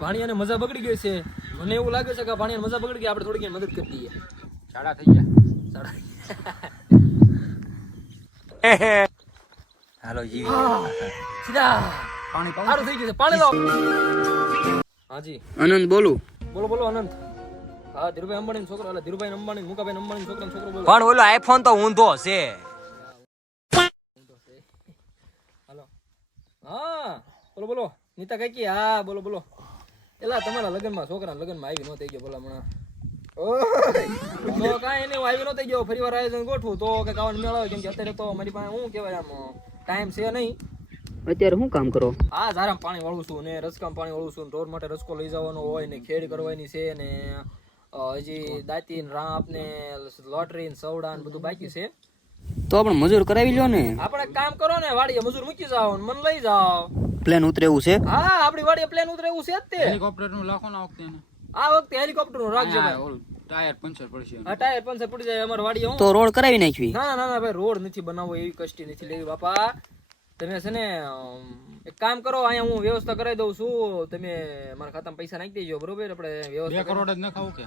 ભાણિયાને મજા બગડી ગઈ છે. મને એવું લાગે છે કે ભાણિયાને મજા બગડી ગઈ, આપણે થોડીક મદદ કરી દઈએ. સાડા થઈ ગયા. હાલો જીવી સીધા પાણી સારું થઈ ગયું છે. પાણી લાવો. હાજી આનંદ બોલું. બોલો બોલો અનંત. હા ધીરુભાઈ અંબાણીનો છોકરો, એટલે ધીરુભાઈ અંબાણી, મુકાભાઈ અંબાણીનો છોકરાનો છોકરો બોલો. પણ ઓલો આઈફોન તો ઊંધો છે. હાલો. હા બોલો બોલો નીતા કાકી. હા બોલો બોલો. એલા તમારા લગ્નમાં છોકરાના લગ્નમાં આવી ન થઈ ગયો ભલા તો કાંઈ એને આવી ન થઈ ગયો. ફરી વાર આયોજન ગોઠવું તો કે કાવાનું મેળ આવે, કેમ કે અત્યારે તો મારી પાસે શું કહેવાય આમ ટાઈમ છે નહીં. અત્યારે શું કામ કરો? હા ઝારામાં પાણી વાળું છું ને રસકામાં પાણી વાળું છું, રોડ માટે રસકો લઈ જવાનો હોય ને ખેડ કરવાની છે ને હજી દાંતી ને રાપ ને લોટરી ને સવડા ને બધું બાકી છે. તો આપણે મજૂર કરાવી લો ને. આપણે કામ કરો ને વાડીએ મજૂર મૂકી જાઓ ને મને લઈ જાઓ. પ્લેન ઉતરેવું છે? હા આપણી વાડીએ પ્લેન ઉતરે એવું છે જ તે. હેલિકોપ્ટર નું લાખો ના વખતે ને આ વખતે હેલિકોપ્ટર નું રાખજો ભાઈ. ટાયર પંચર પડશે. હા ટાયર પંચર પડી જાય અમારી વાડીએ. હું તો રોડ કરાવી નાખવી. ના ના ના ભાઈ રોડ નથી બનાવવો, એવી કષ્ટી નથી લેવી બાપા. તમે છે ને એક કામ કરો, અહીંયા હું વ્યવસ્થા કરાવી દઉં છું, તમે મારા ખાતામાં પૈસા નાખી દેજો બરોબર. આપણે 2 કરોડ જ નખાવું કે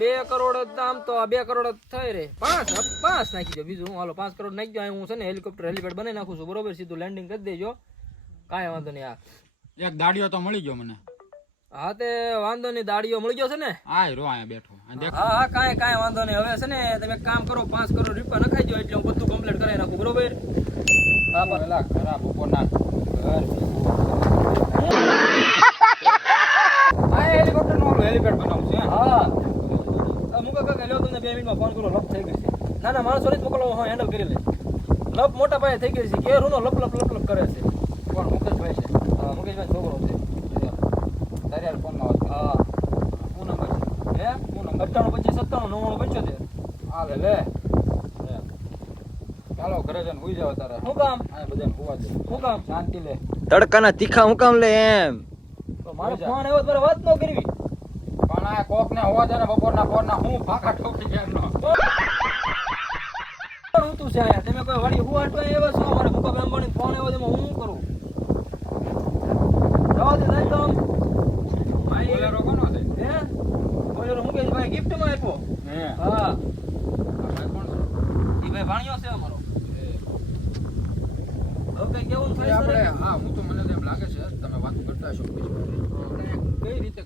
2 કરોડ આમ તો 2 કરોડ થઈ રે. 5 નાખી દો બીજું. હાલો 5 કરોડ નાખી દો. હું છે ને હેલિકોપ્ટર હેલિપેડ બનાવી નાખું છું બરોબર. સીધું લેન્ડિંગ કરી દેજો, કાંઈ વાંધો નહીં. એક દાડિયો તો મળી ગયો મને. હા તે વાંધો નહીં, દાડીઓ મળી ગયો છે ને. આ રો અહીંયા બેઠો. હા હા કાંઈ વાંધો નહીં. હવે છે ને તમે એક કામ કરો, 5 કરોડ રૂપિયા નખાઈ દો એટલે હું બધું કમ્પ્લીટ કરાવી નાખું બરોબર. હા પણ એલા ખરા બપોરના ઘર આ હેલિકોપ્ટર નું હેલિપેડ બનાવું છે. હા મુકા કાકા લ્યો, તમને 2 મિનિટમાં ફોન કરો. લપ થઈ ગઈ છે. ના ના માણસો નથી મોકલો, હું હેન્ડલ કરી લઈશ. લપ મોટા પાયે થઈ ગઈ છે. કેરુનો લપ લપ લપ લપ કરે છે. કોણ મુકેશભાઈ છે? હા મુકેશભાઈ છોકરો છે. તારે ફોન માં વાત. હા શું નંબર છે? હે શું નંબર? 98 25 97 99 75. આ લે ચાલો ઘરે જઈને હુઈ જાવ તારે. શું કામ? આ બધાને હુવા દે. શું કામ? શાંતિ લે. તડકાના તીખા હું કામ લે એમ? તો મારો ફોન આવ્યો તારે વાત ન કરવી. પણ આ કોક ને હોવા દે ને બપોરના પોરના હું ફાકા ઠોકી ગયા હું તું છે આયા તમે કોઈ વાડી હું આટવા આવ્યા છો? મારે મુકાભાઈ અંબાણી ફોન આવ્યો તેમાં હું કરું? જવા દે સાહેબ તમ. બોલેરો કોનો છે? હે બોલેરો મુકેશભાઈ ગિફ્ટ માં આપ્યો. હે હા આ ભાઈ કોણ છે? ઈ ભાઈ ભાણિયો છે અમારો. હવે કેવું એ થાય આપણે છે? હા હું તો મને તો એમ લાગે છે તમે વાતો કરતા હશો કઈ રીતે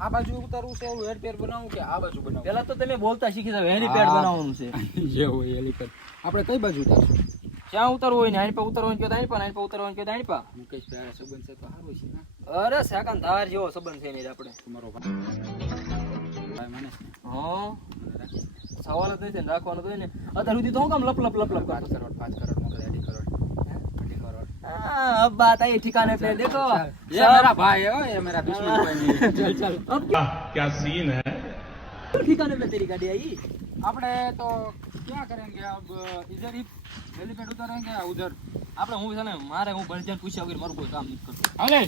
આ બાજુ ઉતારવું છે એવું હેરફેર બનાવવું કે આ બાજુ બનાવવું? પેલા તો તમે બોલતા શીખી જાવ. હેલીપેડ બનાવવાનું છે. જે હોય હેલિપેડ આપણે કઈ બાજુ ઉતારશું? ક્યાં ઉતરવું હોય ને આની પર ઉતરવાનું કે આની પર, આની પર ઉતરવાનું કે આની પર. મુકેશ ભાઈ સંબંધ છે તો સારું છે ને. અરે સેકન્ડ ધાર જેવો સંબંધ છે ને આપણે. તમારો ભાઈ મને હા સવાલ જ નથી ને રાખવાનો તો ને. અત્યાર સુધી તો હું કામ લપ લપ લપ લપ 5 કરોડ મોકલે 2.5 કરોડ 2.5 કરોડ हाँ अब बात आई ठिकाने पे देखो ये मेरा भाई है ये मेरा दुश्मन कोई नहीं चल चल अब क्या सीन है? ठिकाने पे तेरी गाड़ी आई. આપણે તો क्या करेंगे अब इधर ही हेलीपैड उतारेंगे या उधर? આપણે હું છે ને મારે હું બળજન પૂછ્યા વગર મારું કોઈ કામ નથી કરતો. અલે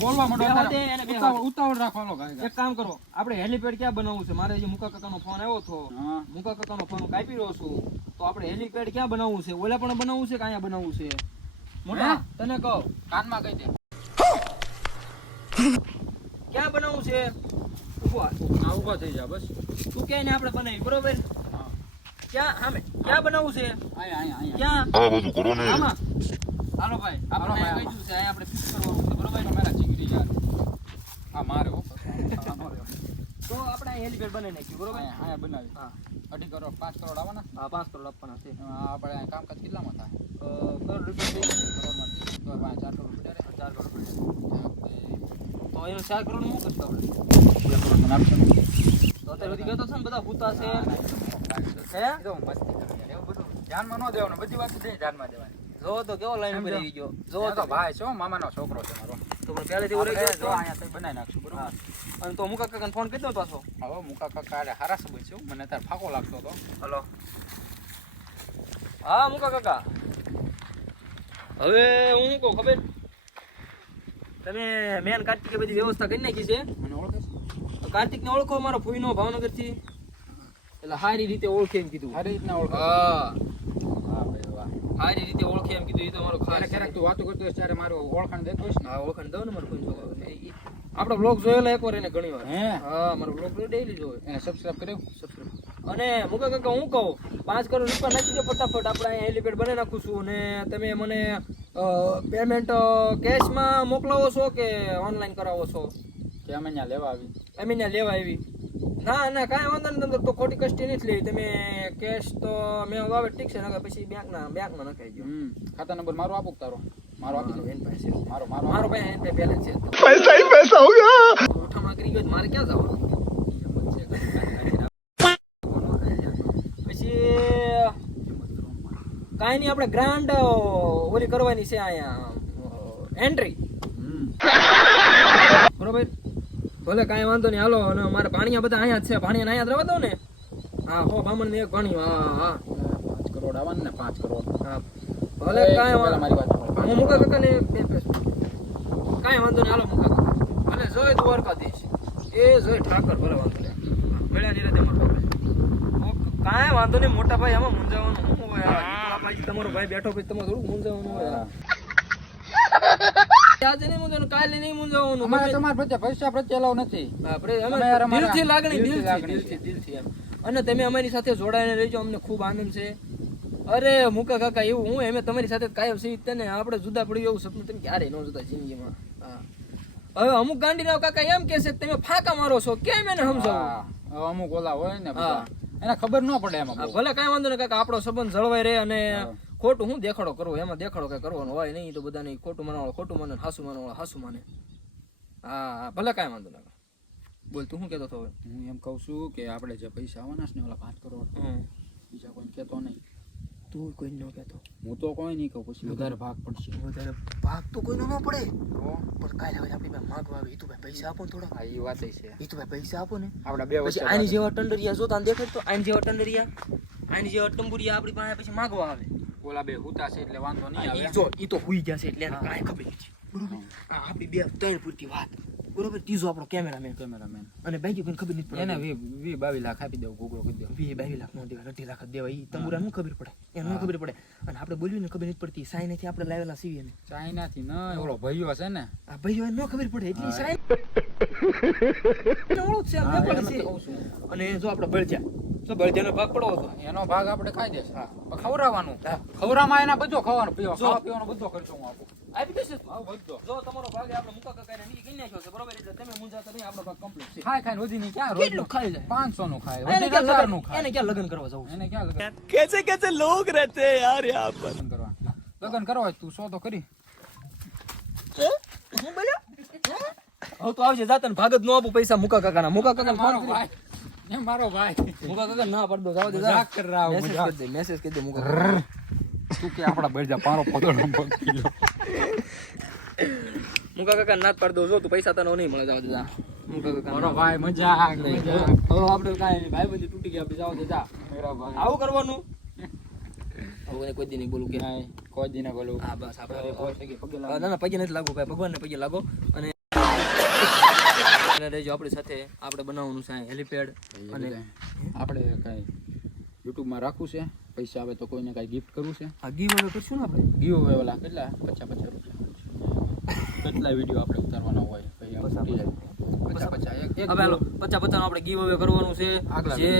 બોલવા બે હાથે એને બે હાથે. ઉતાવળ રાખવાનો ગાય એક કામ કરો, આપણે હેલીપેડ ક્યાં બનાવવું છે? મારે જે મુકા કાકાનો ફોન આવ્યો હતો, હા મુકા કાકાનો ફોન હું કાપી રહ્યો છું, તો આપણે હેલીપેડ ક્યાં બનાવવું છે? ઓલા પણ બનાવવું છે કે અહીંયા બનાવવું છે? મોટા તને કહો કાનમાં કહી દે ક્યાં બનાવવું છે? ઉભો ના ઊભા થઈ જા બસ તું કે ને આપણે બનાવી બરોબર. હા ક્યાં સામે ક્યાં બનાવવું છે? અહીંયા અહીંયા ક્યાં? આ બધું કરો ને આમાં. હાલો ભાઈ હાલો આપણે ભાઈ, કઈ છે અહીંયા આપણે ફિક્સ કરવાનું છે બરોબર. મેરા ચીકરી યાર આ મારે હો તો આપણે અહીં હેલીપેડ બનાવી નાખ્યું બરોબર. અહીંયા બનાવી હા 2.5 કરોડ 5 કરોડ આવવાના હા 5 કરોડ આપવાના છે. આપણે અહીંયા કામકાજ કેટલામાં થાય? કરોડ રૂપિયા થઈ જાય. કરોડમાં તો 4 કરોડ પડ્યા રે 4 કરોડ પડે તો એનો 4 કરોડ નું શું કરતા આપણે? 2 કરોડ આપશો ને તો અત્યારે બધી ગયો તો છે ને બધા ભૂતા છે હે એ તો મસ્તી કરી યાર એવું બધું ધ્યાનમાં ન દેવાનું બધી વાત છે ધ્યાનમાં દેવાની જો તો કેવો લાઈન ઉપર આવી ગયો. જો જો તો ભાઈ છો મામાનો છોકરો છે મારો તો પણ પહેલેથી ઓળખી ગયો જો તો. અહીંયા તઈ બનાવી નાખશું બરોબર અને તો મુકા કાકાને ફોન કરી દો પાછો. હવે મુકા કાકા અરે હારા સંબંધ છે મને તાર ફાકો લાગતો હતો હલો હા મુકા કાકા હવે હું શું કહું ખબર? તમે મેન કાર્તિકે બધી વ્યવસ્થા કરી નાખી છે. મને ઓળખે છે કાર્તિકને ઓળખો, મારો ફૂઈનો ભાવનગરથી, એટલે સારી રીતે ઓળખે એમ કીધું. સારી રીતના ઓળખે હા વાહ ભાઈ વાહ સારી રીતે ઓળખે એમ કીધું. એ તો મારો ખાસ મને ક્યારેક તું વાતો કરતો હોય ત્યારે મારું ઓળખાણ દેતો હોઈશ ને. હા ઓળખાણ દઉં ને મારો કોઈ છોકરો છે. આપણો બ્લોગ જોયેલો એકવાર એને ઘણી વાર. હે હા મારો બ્લોગ ડેઈલી જોવે. એને સબસ્ક્રાઇબ કર્યું. અને મુકા કાકા હું કહું 5 કરોડ રૂપિયા નાખી દો ફટાફટ, આપણે અહીંયા હેલિપેડ બનાવી નાખું છું. અને તમે મને પેમેન્ટ કેશમાં મોકલાવો છો કે ઓનલાઈન કરાવો છો? કે અમે ત્યાં લેવા આવી. અમે ત્યાં લેવા આવી? ના ના કાંઈ વાંધો નહીં, તમને તો ખોટી કષ્ટી નથી લેવી. તમે કેશ તો મેં આવે ઠીક છે, નકર પછી બેંકમાં નખાઈ ગયો. ખાતા નંબર મારો આપો કે તારો? મારો આપી દે. એની પાસે મારો મારો મારો પાસે એની પાસે બેલેન્સ છે. પૈસા ही पैसा होगा. મોઠામાં કરી ગયો તો મારે ક્યાં જવાનું? પછી કાંઈ નહીં, આપણે ગ્રાન્ડ ઓલી કરવાની છે અહીંયા એન્ટ્રી. બરોબર, ભલે કાંઈ વાંધો નહીં, હાલો. અને મારે ભાણિયા બધા અહીંયા જ છે, ભાણિયાને અહીંયા જ રહેવા દો ને. હા હો બામણ ને એક ભાણિયો. હા હા 5 કરોડ આવવાને ને 5 કરોડ. હા ભલે કાંઈ પેલા મારી વાત સાંભળ. હું મુકા કાકાને કાંઈ વાંધો નહીં, હાલો મુકા કાકા. ભલે જોય દ્વારકાધીશ, એ જોય ઠાકર, ભલે વાંધો નહીં. મળ્યા નહીં રહે મારો ભાઈ. કાંઈ વાંધો નહીં મોટા ભાઈ, આમાં મૂંઝાવાનું શું હોય? તમારો ભાઈ બેઠો પછી તમારે થોડું મૂંઝાવાનું હોય. આજે નહીં મૂંઝાવાનું, કાલે નહીં મૂંઝાવાનું. અમારે તમારા પ્રત્યે પૈસા પ્રત્યે લાવ નથી. આપણે અમે યાર અમારા દિલથી લાગણી, દિલથી દિલથી એમ. અને તમે અમારી સાથે જોડાઈને રહેજો, અમને ખૂબ આનંદ છે. અરે મુકા કાકા, એવું હું એમે તમારી સાથે કાયમ છે તને આપણે જુદા પડી એવું સપનું તમે ક્યારેય ન જોતા જિંદગીમાં. હા હવે અમુક ગાંડીના કાકા એમ કહે છે કે તમે ફાંકા મારો છો, કેમ એને સમજાવું? હા, અમુક ઓલા હોય ને બધા, એને ખબર ન પડે એમાં બહુ. ભલે કાંઈ વાંધો નહીં કાકા, આપણો સંબંધ જળવાઈ રહે. અને ખોટું હું દેખાડો કરવો, એમાં દેખાડો કઈ કરવાનો હોય નહીં. તો બધાને ખોટું માનવાળો ખોટું માને, હાસુ માનવાળો હાસુ માને. હા ભલે કાંઈ વાંધો નહીં. બોલ તું શું કહેતો હતો હવે? હું એમ કહું છું કે આપણે જે પૈસા આવવાના છે ને ઓલા 5 કરોડ, બીજા કોઈ કહેતો નહીં. તું કોઈ ન કહેતો? હું તો કોઈ નહીં કહું, પછી વધારે ભાગ પડશે. વધારે ભાગ તો કોઈનો ન પડે, પણ કાલે હવે આપણી પાસે માગવા આવે. એ તો ભાઈ પૈસા આપો ને થોડા. હા, એ વાત છે. એ તો ભાઈ પૈસા આપો ને. આપડા બે પછી આની જેવા ટંડરિયા જોતા દેખાય તો આની જેવા ટંડરિયા, આની જેવા ટંબુરિયા આપણી પાસે પછી માગવા આવે. ઓલા બે હુતા છે એટલે વાંધો નહીં આવે. ઈ તો હુઈ ગયા છે એટલે એને કાંઈ ખબર નથી. બરોબર, આ આપણી 2-3 પૂરતી વાત. બરોબર, ત્રીજો આપણો કેમેરામેન અને બાકી કોઈને ખબર નથી પડે. એને 20-22 લાખ આપી દેવું, ગૂગલ કરી દેવું. 22 લાખ નો દેવા, 2.5 લાખ જ દેવા. ઈ તંબુરા નું ખબર પડે, એને ન ખબર પડે. અને આપણે બોલ્યું ને ખબર નથી પડતી. સાઈ નથી આપણે લાવેલા સીવી ને ચાઇનાથી ન ઓલો ભાઈઓ છે ને, આ ભાઈઓ ન ખબર પડે એટલી સાઈ ઓળું છે આમ પડે છે. અને જો આપણે બળજા, જો બળજાનો ભાગ પડવો હતો, એનો ભાગ આપણે ખાઈ દેશે. ખવડાવવાનું, ખવડાવવામાં એના બધો ખાવાનું ખાવા પીવાનો બધો ખર્ચો હું આપું. આપી દેશે બધો. જો તમારો ભાગ આપણે મુકા કાકાને નીકળી ગઈ નાખ્યો છે, બરોબર? એટલે તમે મૂંઝાતા નહીં, આપણો ભાગ કમ્પ્લીટ છે. ખાઈ ખાઈને વધી નહીં ક્યાં કેટલું ખાઈ જાય? 500 નું ખાય, એને વધી ક્યાં 1000 લગન- નું ખાય. એને ક્યાં લગ્ન કરવા જવું છે? એને ક્યાં લગન कैसे कैसे लोग रहते हैं यार यहाँ पर. કરવા? લગન કરવા હોય તું 100 તો કરી. હું બોલ્યો? હવે તો આવજે જાતા ને ભાગ જ ન આપું પૈસા મુકા કાકાના. મુકા કાકાને ફોન મારો કરી. ભાઈ, એ મારો ભાઈ. મુકા કાકા ના પડદો, જાવ દે. મજાક કર રહા હું, મજાક. મેસેજ કરી દે મુકા કાકા. તું કે આપડા બળજા પારો પદળો પગ મુકા કાકા ના જ પાડ દો. જો તું પૈસા તને નહીં મળે, જાવ દે જા. મુકા કાકા મારો ભાઈ મજાક નહીં. મજાક. હવે આપણે કાંઈ નહીં, ભાઈબંધી તૂટી ગયા, આપણે જાવ દે જા. મેરા ભાઈ આવું કરવાનું. હવે કોઈ દી નહીં બોલું કે નહીં, કોઈ દી ના બોલું. હા બસ આપણે પગે ના ના પગે નથી લાગવું ભાઈ, ભગવાનને પગે લાગો. અને રહેજો આપણી સાથે. આપણે બનાવવાનું છે હેલિપેડ. અને આપણે કઈ યુટ્યુબ માં રાખવું છે, પૈસા આવે તો કોઈને કઈ ગિફ્ટ કરવું છે. આ ગીવ હવે કરશું ને આપણે. ગીવ અવે ઓલા કેટલા 50 રૂપિયા કેટલા વિડીયો આપણે ઉતારવાના હોય પછી આમ તૂટી જાય. 50 એક હવે હાલો 50 નો આપણે ગીવ અવે કરવાનું છે. આગલા જે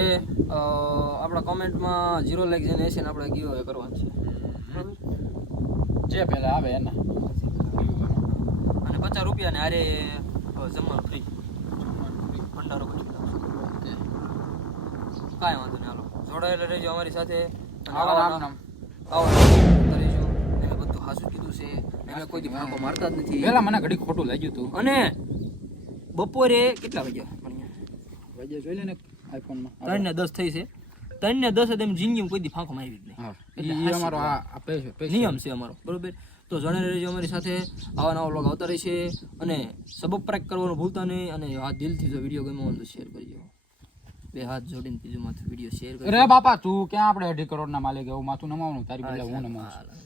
આપણા કોમેન્ટમાં 0 લાઈક જેને હશે ને આપણે ગીવ અવે કરવાનું છે. જે પહેલા આવે એના અને 50 રૂપિયા ને આરે જમવાનું ફ્રી ભંડારો પછી કાંઈ વાંધો નહીં. હાલો જોડાયેલા રહેજો અમારી સાથે. આવા નામ આવો રહેજો. એને બધું હાસું કીધું છે, એને કોઈ દી ફાંકો મારતા જ નથી. પહેલા મને ઘડી ખોટું લાગ્યું હતું. અને બપોરે કેટલા વાગ્યા? વાજે જોઈ લે ને આઈફોન માં 3:10 થઈ છે. 3:10 એમ જિંદગીમાં કોઈ દી ફાંકો મારી જ નહીં. હા એટલે ઈ અમારો આ પૈસા નિયમ છે અમારો, બરોબર? તો જાણે રહેજો અમારી સાથે. આવા નવા વ્લોગ આવતા રહેશે. અને સબસ્ક્રાઇબ કરવાનું ભૂલતા નહીં. અને આ દિલથી જો વિડીયો ગમ્યો હોય તો શેર કરજો. બે હાથ જોડીને ત્રીજું માથું વિડીયો શેર કરજો. અરે બાપા તું ક્યાં આપણે 2.5 કરોડ ના માલિક એવું માથું નમાવવાનું તારી બદલે હું નમાવું. સોરી.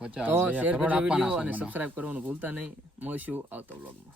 50 તો શેર કરોડ કરજો આપવાના વિડીયો છે અને મને. સબસ્ક્રાઇબ કરવાનું ભૂલતા નહીં. મળશું આવતા વ્લોગમાં.